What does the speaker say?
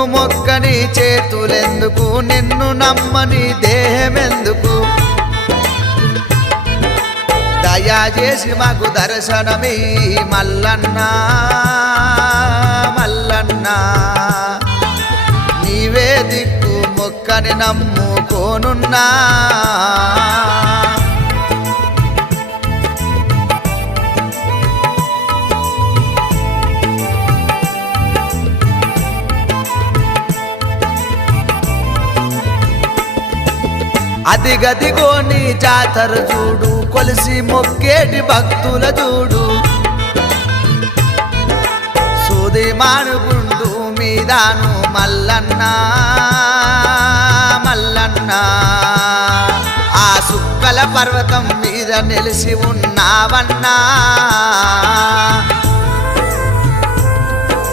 నిన్ను మొక్కని చేతులెందుకు, నిన్ను నమ్మని దేహమెందుకు, దయచేసి మాకు దర్శనమీ మల్లన్న మల్లన్న. నీవే దిక్కు మొక్కని నమ్ముకోనున్నా, అదిగదిగో నీ జాతర చూడు, కొలిసి మొక్కేటి భక్తుల చూడు, సూది మానుగుండు మీదాను మల్లన్న మల్లన్న. ఆ సుక్కల పర్వతం మీద నిలిసి ఉన్నావన్నా,